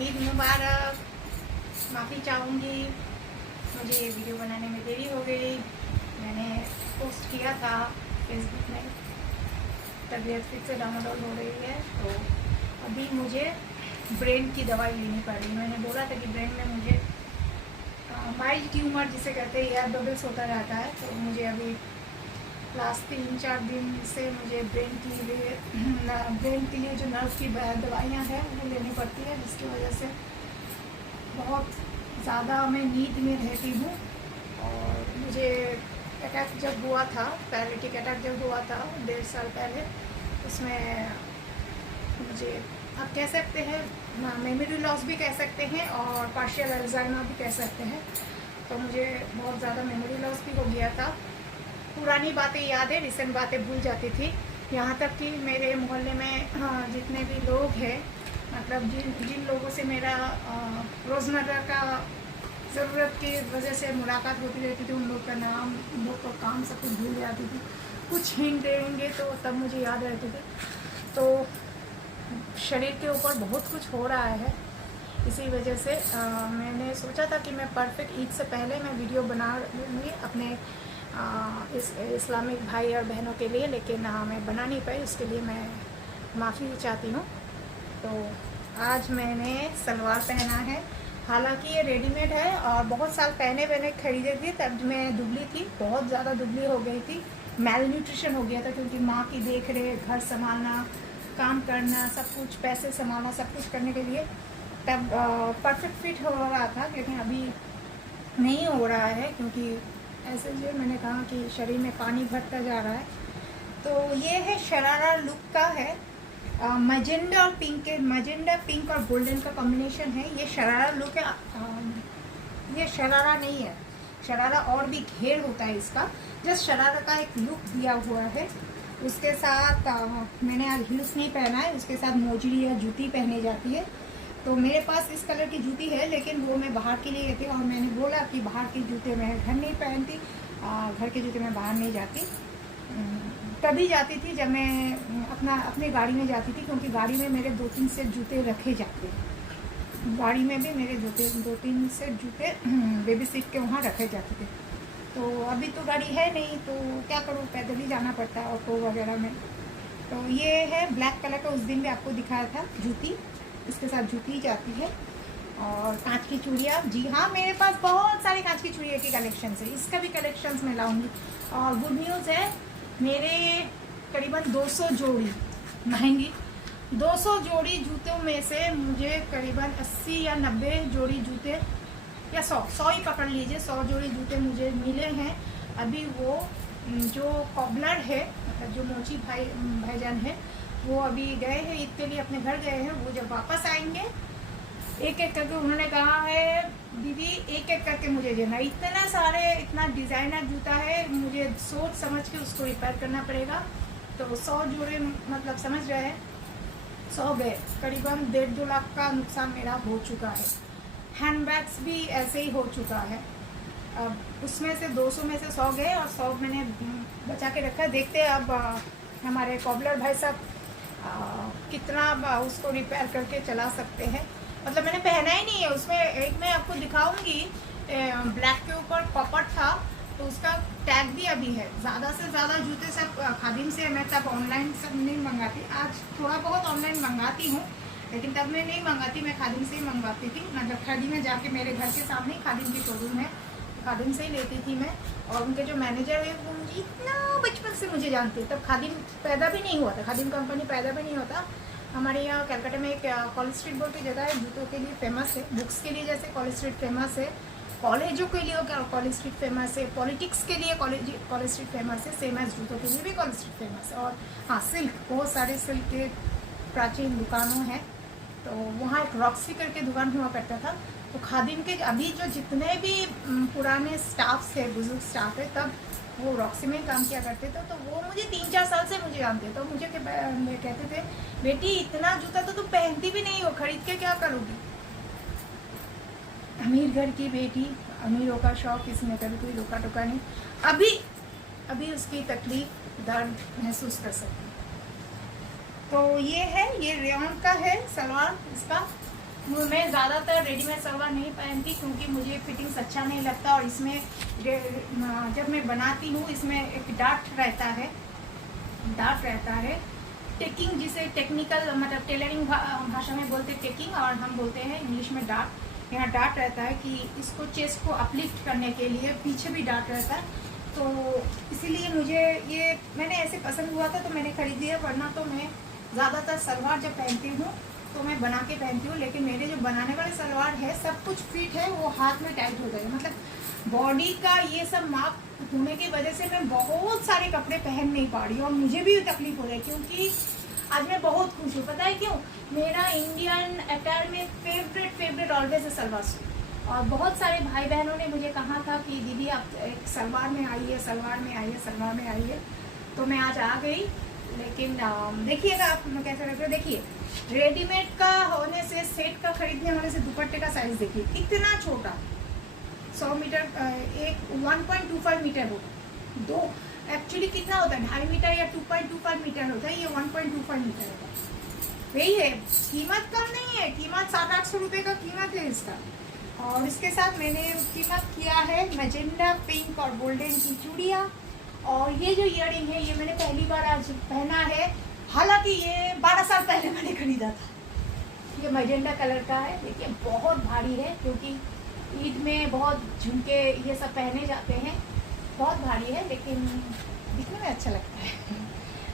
ईद मुबारक। माफ़ी चाहूँगी, मुझे ये वीडियो बनाने में देरी हो गई। मैंने पोस्ट किया था फेसबुक में, तबीयत फिर से डामाडोल हो रही है, तो अभी मुझे ब्रेन की दवाई लेनी पड़ रही। मैंने बोला था कि ब्रेन में मुझे माइल्ड ट्यूमर जिसे कहते हैं एयर बबल्स होता रहता है, तो मुझे अभी लास्ट 3-4 दिन से मुझे ब्रेन के लिए जो नर्व की दवाइयाँ हैं वो लेनी पड़ती है, जिसकी वजह से बहुत ज़्यादा मैं नींद में रहती हूँ। और मुझे अटैक जब हुआ था, पैरालिटिक अटैक जब हुआ था 1.5 साल पहले, उसमें मुझे आप कह सकते हैं मेमोरी लॉस भी कह सकते हैं और पार्शियल अल्जाइमर भी कह सकते हैं। तो मुझे बहुत ज़्यादा मेमोरी लॉस भी हो गया था। पुरानी बातें याद है, रिसेंट बातें भूल जाती थी। यहाँ तक कि मेरे मोहल्ले में जितने भी लोग हैं, मतलब जिन लोगों से मेरा रोज़मर्रा का ज़रूरत की वजह से मुलाकात होती रहती थी, उन लोग का नाम, उन लोग का काम सब कुछ भूल जाती थी। कुछ हिंट देंगे तो तब मुझे याद रहते थे। तो शरीर के ऊपर बहुत कुछ हो रहा है, इसी वजह से मैंने सोचा था कि मैं परफेक्ट ईद से पहले मैं वीडियो बना लूँगी अपने इस्लामिक भाई और बहनों के लिए, लेकिन मैं बना नहीं पाई। उसके लिए मैं माफ़ी चाहती हूँ। तो आज मैंने सलवार पहना है, हालांकि ये रेडीमेड है और बहुत साल पहले मैंने खरीदी थी, तब मैं दुबली थी, बहुत ज़्यादा दुबली हो गई थी, मेल न्यूट्रिशन हो गया था, क्योंकि माँ की देख रेख, घर संभालना, काम करना, सब कुछ, पैसे संभालना, सब कुछ करने के लिए तब परफेक्ट फिट हो रहा था। लेकिन अभी नहीं हो रहा है, क्योंकि ऐसे जो मैंने कहा कि शरीर में पानी भरता जा रहा है। तो ये है शरारा लुक का है, मजेंडा और पिंक के, मजेंडा पिंक और गोल्डन का कॉम्बिनेशन है। ये शरारा लुक है, ये शरारा नहीं है, शरारा और भी घेर होता है इसका। जस्ट शरारा का एक लुक दिया हुआ है। उसके साथ मैंने आज हील्स नहीं पहना है, उसके साथ मोजड़ी या जूती पहनी जाती है। तो मेरे पास इस कलर की जूती है, लेकिन वो मैं बाहर के लिए थी और मैंने बोला कि बाहर के जूते मैं घर नहीं पहनती, घर के जूते मैं बाहर नहीं जाती। तभी जाती थी जब मैं अपने गाड़ी में जाती थी, क्योंकि गाड़ी में मेरे 2-3 सेट जूते रखे जाते हैं। गाड़ी में भी मेरे 2-3 सेट जूते बेबी सीट के वहाँ रखे जाते थे। तो अभी तो गाड़ी है नहीं, तो क्या करूँ, पैदल ही जाना पड़ता है ऑटो वगैरह में। तो ये है ब्लैक कलर का, उस दिन भी आपको दिखाया था जूती, इसके साथ जूती जाती है। और कांच की चूड़ियाँ, जी हाँ, मेरे पास बहुत सारी कांच की चूड़ियों की कलेक्शन है, इसका भी कलेक्शंस मैं लाऊंगी। और गुड न्यूज़ है, मेरे करीबन 200 जोड़ी, महंगी 200 जोड़ी जूतों में से मुझे करीबन 80 या 90 जोड़ी जूते, या 100 ही पकड़ लीजिए, 100 जोड़ी जूते मुझे मिले हैं। अभी वो जो कॉबलर है, मतलब जो मोची भाईजान है, वो अभी गए हैं ईद के लिए, अपने घर गए हैं। वो जब वापस आएंगे, एक एक करके उन्होंने कहा है दीदी एक एक करके मुझे देना। इतना सारे, इतना डिज़ाइनर जूता है, मुझे सोच समझ के उसको रिपेयर करना पड़ेगा। तो 100 जोड़े, मतलब समझ रहे हैं, 100 गए, करीबन 1.5-2 लाख का नुकसान मेरा हो चुका है। हैंडबैग्स भी ऐसे ही हो चुका है। अब उसमें से 200 में से 100 गए और 100 मैंने बचा के रखा है। देखते हैं अब हमारे कॉबलर भाई साहब कितना उसको रिपेयर करके चला सकते हैं। मतलब मैंने पहना ही नहीं है, उसमें एक मैं आपको दिखाऊंगी, ब्लैक के ऊपर कॉपर था, तो उसका टैग भी अभी है। ज़्यादा से ज़्यादा जूते सब खादिम से, मैं तब ऑनलाइन सब नहीं मंगाती, आज थोड़ा बहुत ऑनलाइन मंगाती हूँ, लेकिन तब मैं नहीं मंगाती, मैं खादिम से ही मंगवाती थी। मतलब खादिम में जाके, मेरे घर के सामने ही खादिम की शोरूम है, खादिम से ही लेती थी मैं। और उनके जो मैनेजर है वो मुझे इतना बचपन से मुझे जानते, तब खादिम पैदा भी नहीं हुआ था, खादिम कंपनी पैदा भी नहीं होता। हमारे यहाँ कलकत्ता में एक कॉलेज स्ट्रीट बोल के जगह है, जूतों के लिए फेमस है, बुक्स के लिए जैसे कॉलेज स्ट्रीट फेमस है, कॉलेजों के लिए कॉलेज स्ट्रीट फेमस है, पॉलिटिक्स के लिए कॉलेज स्ट्रीट फेमस है, सेम एज जूतों के लिए भी कॉलेज स्ट्रीट फेमस है। और हाँ, सिल्क, बहुत सारे सिल्क के प्राचीन दुकानों हैं। तो वहाँ एक रॉक्सी करके दुकान हुआ करता था। तो खादिम के अभी जो जितने भी पुराने स्टाफ्स है, बुजुर्ग स्टाफ है, तब वो रॉक्सी में काम किया करते थे। तो वो मुझे 3-4 साल से मुझे जानते, तो मुझे कहते थे बेटी इतना जूता तो तुम पहनती भी नहीं हो, खरीद के क्या करोगी। अमीर घर की बेटी, अमीरों का शौक, इसमें कभी कोई रोका टोका नहीं। अभी उसकी तकलीफ, दर्द महसूस कर सकती। तो ये है, ये रेयन का है सलवार, इसका मैं ज़्यादातर रेडीमेड सलवार नहीं पहनती क्योंकि मुझे फिटिंग्स अच्छा नहीं लगता, और इसमें जब मैं बनाती हूँ इसमें एक डार्ट रहता है टेकिंग, जिसे टेक्निकल मतलब टेलरिंग भाषा में बोलते हैं टेकिंग, और हम बोलते हैं इंग्लिश में डार्ट। यहाँ डार्ट रहता है कि इसको चेस्ट को अपलिफ्ट करने के लिए पीछे भी डार्ट रहता है, तो इसीलिए मुझे ये मैंने ऐसे पसंद हुआ था तो मैंने खरीद लिया, वरना तो मैं ज़्यादातर सलवार जब पहनती हूँ तो मैं बना के पहनती हूँ। लेकिन मेरे जो बनाने वाले सलवार है सब कुछ फिट है, वो हाथ में टाइट हो जाएगा, मतलब बॉडी का ये सब माप होने की वजह से मैं बहुत सारे कपड़े पहन नहीं पा रही हूँ, और मुझे भी तकलीफ हो रही है क्योंकि आज मैं बहुत खुश हूँ। पता है क्यों? मेरा इंडियन अटायर में फेवरेट ऑलवेज है सलवार सूट, और बहुत सारे भाई बहनों ने मुझे कहा था कि दीदी आप एक सलवार में आइए, तो मैं आज आ गई। लेकिन देखिएगा आप कैसे रख रहे हो, देखिए रेडीमेड का होने से, सेट का खरीदने होने से दुपट्टे का साइज देखिए इतना छोटा, 100 मीटर, एक 1.25 मीटर होगा, दो एक्चुअली कितना होता है 2.5 मीटर या 2.25 मीटर होता है, ये 1.25 मीटर होता है। वही है, कीमत कम नहीं है, कीमत 700-800 रुपये का कीमत है इसका। और इसके साथ मैंने कीमत किया है मैजेंडा पिंक और गोल्डन की चूड़ियाँ, और ये जो इयररिंग है ये मैंने पहली बार आज पहना है, हालांकि ये 12 साल पहले मैंने खरीदा था। ये मैजेंडा कलर का है, देखिए बहुत भारी है क्योंकि ईद में बहुत झुमके ये सब पहने जाते हैं, बहुत भारी है लेकिन दिखने में अच्छा लगता है,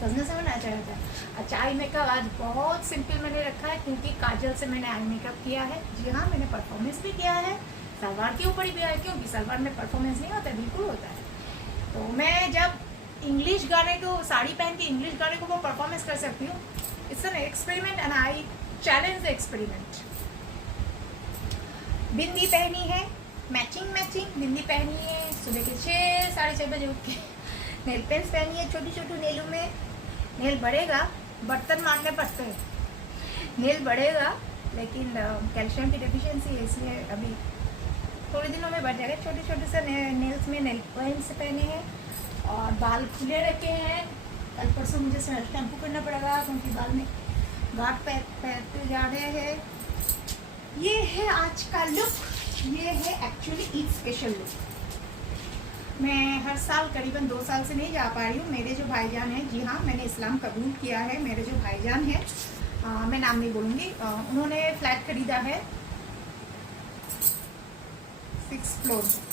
सजने से मैंने अच्छा लगता है। अच्छा, आई मेकअप आज बहुत सिंपल मैंने रखा है क्योंकि काजल से मैंने आई मेकअप किया है। जी हाँ, मैंने परफॉर्मेंस भी किया है, सलवार के ऊपर ही भी है क्योंकि सलवार में परफॉर्मेंस नहीं होता, बिल्कुल होता है। तो मैं जब इंग्लिश गाने को साड़ी पहन के इंग्लिश गाने को वो परफॉर्मेंस कर सकती हूँ, it's an experiment and I challenge the experiment. बिंदी पहनी है, मैचिंग बिंदी पहनी है, सुबह के 6-6:30 बजे उठ के नेल पेंट्स पहनी है, छोटी नेलों में। नेल बढ़ेगा, बर्तन मारने पड़ते हैं, नेल बढ़ेगा, लेकिन कैल्शियम की डेफिशिएंसी है इसलिए अभी थोड़े दिनों में बढ़ जाएगा। छोटे से नेल्स में नेल पेंट्स पहने हैं, और बाल खुले रखे हैं। कल परसों मुझे शैम्पू करना पड़ेगा क्योंकि बाल में गांठ पैरते जा रहे हैं। ये है आज का लुक, ये है एक्चुअली ईद स्पेशल लुक। मैं हर साल करीबन 2 साल से नहीं जा पा रही हूँ। मेरे जो भाईजान हैं, जी हाँ मैंने इस्लाम कबूल किया है, मेरे जो भाईजान हैं, मैं नाम नहीं बोलूँगी, उन्होंने फ्लैट खरीदा है 6th फ्लोर में।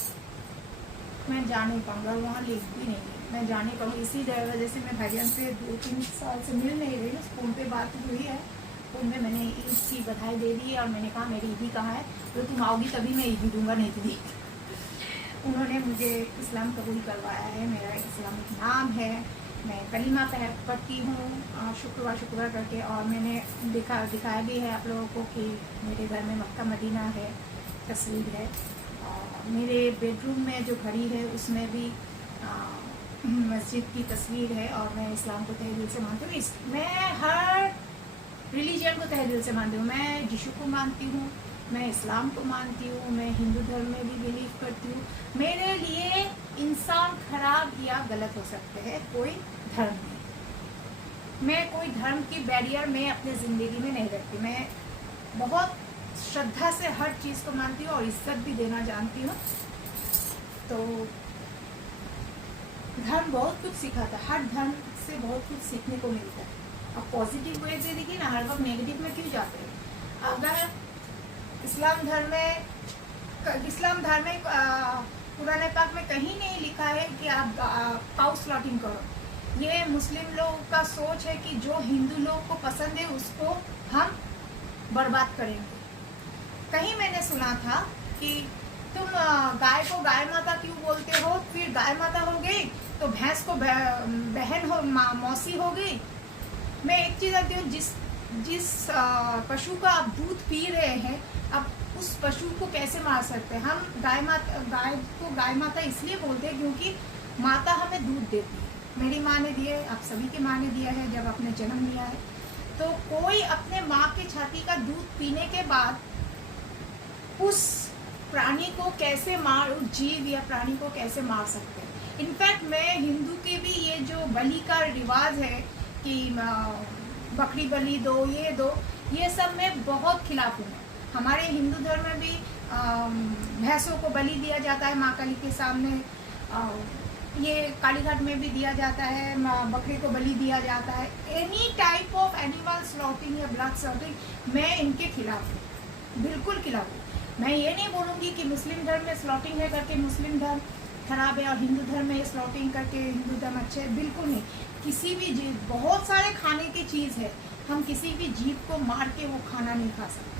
मैं जा नहीं पाऊँगा, वहाँ लिफ्ट भी नहीं है, मैं जा नहीं पाऊँगी। इसी वजह से मैं भाईजान से 2-3 साल से मिल नहीं रही हूँ। फ़ोन पे बात हुई है, फ़ोन में मैंने ईद की बधाई दे दी है, और मैंने कहा मेरी ईदी कहाँ है, तो तुम आओगी तभी मैं ईदी दूँगा, नहीं तो दी। उन्होंने मुझे इस्लाम कबूल करवाया है, मेरा इस्लामिक नाम है, मैं कलीमा पढ़ती हूँ शुक्रवार करके, और मैंने दिखाया भी है आप लोगों को कि मेरे घर में मक्का मदीना है, तस्वीर है। मेरे बेडरूम में जो घड़ी है उसमें भी मस्जिद की तस्वीर है, और मैं इस्लाम को तहे दिल से मानती हूँ। मैं हर रिलीजन को तहे दिल से मानती हूँ। मैं यीशु को मानती हूँ, मैं इस्लाम को मानती हूँ, मैं हिंदू धर्म में भी बिलीव करती हूँ। मेरे लिए इंसान खराब या गलत हो सकते हैं, कोई धर्म नहीं। मैं कोई धर्म की बैरियर में अपने ज़िंदगी में नहीं रखती। मैं बहुत श्रद्धा से हर चीज़ को मानती हूँ और इज्जत भी देना जानती हूँ। तो धर्म बहुत कुछ सिखाता है, हर धर्म से बहुत कुछ सीखने को मिलता है। अब पॉजिटिव वे से देखिए ना, हर वक्त नेगेटिव में क्यों जाते हैं। अगर इस्लाम धर्म में कुरान पाक में कहीं नहीं लिखा है कि आप काउ स्लॉटिंग करो। ये मुस्लिम लोग का सोच है कि जो हिंदू लोग को पसंद है उसको हम बर्बाद करेंगे। कहीं मैंने सुना था कि तुम गाय को गाय माता क्यों बोलते हो, फिर गाय माता हो गई तो भैंस को बहन हो, मौसी हो गई। मैं एक चीज़ कहती हूँ, जिस पशु का आप दूध पी रहे हैं, अब उस पशु को कैसे मार सकते हैं। हम गाय को गाय माता इसलिए बोलते हैं क्योंकि माता हमें दूध देती है। मेरी माँ ने दिया है, आप सभी की माँ ने दिया है जब आपने जन्म लिया है। तो कोई अपने माँ की छाती का दूध पीने के बाद उस प्राणी को कैसे उस जीव या प्राणी को कैसे मार सकते हैं। इनफैक्ट मैं हिंदू के भी ये जो बलि का रिवाज है कि बकरी बलि दो, ये सब मैं बहुत खिलाफ हूँ। हमारे हिंदू धर्म में भी भैंसों को बलि दिया जाता है माँ काली के सामने। ये कालीघाट में भी दिया जाता है, बकरी को बलि दिया जाता है। Any type of animal slotting या ब्लड स्लॉटिंग मैं इनके खिलाफ हूँ, बिल्कुल खिलाफ हूँ। मैं ये नहीं बोलूँगी कि मुस्लिम धर्म में स्लॉटिंग है करके मुस्लिम धर्म खराब है और हिंदू धर्म में स्लॉटिंग करके हिंदू धर्म अच्छे है, बिल्कुल नहीं। किसी भी जीव, बहुत सारे खाने की चीज़ है, हम किसी भी जीव को मार के वो खाना नहीं खा सकते।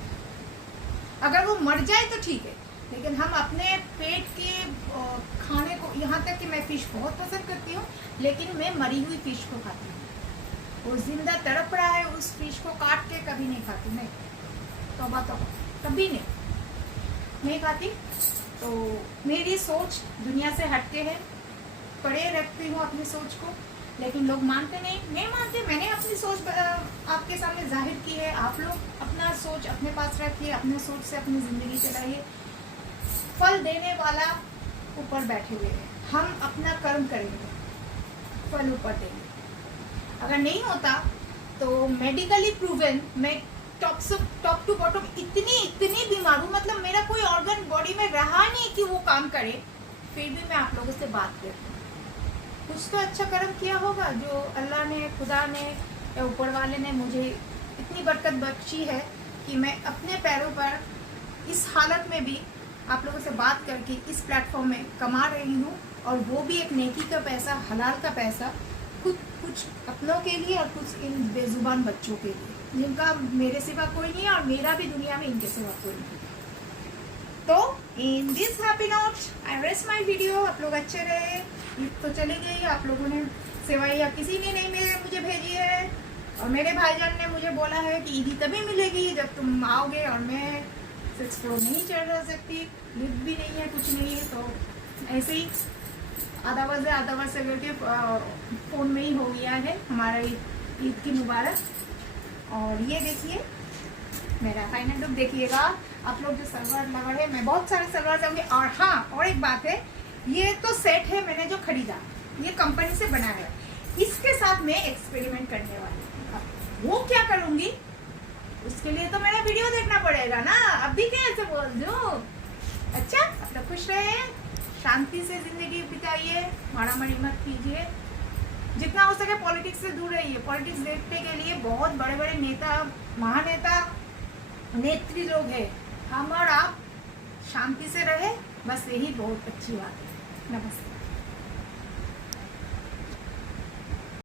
अगर वो मर जाए तो ठीक है, लेकिन हम अपने पेट के खाने को, यहाँ तक कि मैं फ़िश बहुत पसंद करती हूँ, लेकिन मैं मरी हुई फ़िश को खाती हूँ। वो जिंदा तड़प रहा है उस फ़िश को काट के कभी नहीं खाती, नहीं, तौबा तौबा, कभी नहीं खाती। तो मेरी सोच दुनिया से हटके है, परे रखती हूँ अपनी सोच को, लेकिन लोग मानते नहीं मानते। मैंने अपनी सोच आपके सामने जाहिर की है, आप लोग अपना सोच अपने पास रखिए, अपने सोच से अपनी ज़िंदगी चलाइए। फल देने वाला ऊपर बैठे हुए हैं, हम अपना कर्म करेंगे, फल ऊपर देंगे। अगर नहीं होता तो मेडिकली प्रूवन मैं टॉप टू बॉटम इतनी बीमार हूँ, मतलब मेरा कोई ऑर्गन बॉडी में रहा नहीं कि वो काम करे, फिर भी मैं आप लोगों से बात करती हूँ। कुछ तो अच्छा कर्म किया होगा जो अल्लाह ने, खुदा ने या ऊपर वाले ने मुझे इतनी बरकत बख्शी है कि मैं अपने पैरों पर इस हालत में भी आप लोगों से बात करके इस प्लेटफॉर्म में कमा रही हूँ, और वो भी एक नेकी का पैसा, हलाल का पैसा, कुछ अपनों के लिए और कुछ इन बेजुबान बच्चों के लिए जिनका मेरे सिवा कोई नहीं है और मेरा भी दुनिया में इनके सिवा कोई नहीं। तो in this happy note I rest my video. आप लोग अच्छे रहे। ईद तो चले गई, आप लोगों ने सेवाइयाँ किसी ने नहीं मुझे भेजी है, और मेरे भाईजान ने मुझे बोला है कि ईदी तभी मिलेगी जब तुम आओगे, और मैं 6 फ्लोर नहीं चढ़ सकती, लिफ्ट भी नहीं है, कुछ नहीं है। तो ऐसे ही आधा बजे करके फ़ोन में ही हो गया है हमारा ईद की मुबारक। और ये देखिए मेरा फाइनल लुक देखिएगा। आप लोग जो सलवार लवर है, मैं बहुत सारे सलवार जाऊँगी। और हाँ, और एक बात है, ये तो सेट है मैंने जो खरीदा, ये कंपनी से बना है, इसके साथ मैं एक्सपेरिमेंट करने वाली हूँ। वो क्या करूँगी उसके लिए तो मेरा वीडियो देखना पड़ेगा ना, अभी कैसे बोल दूँ। अच्छा, आप लोग खुश रहे, शांति से ज़िंदगी बिताइए, मारामारी मत कीजिए, जितना हो सके पॉलिटिक्स से दूर रहिए। पॉलिटिक्स देखने के लिए बहुत बड़े बड़े नेता, महानेता, नेत्री लोग हैं, हम और आप शांति से रहे, बस यही बहुत अच्छी बात है। नमस्ते।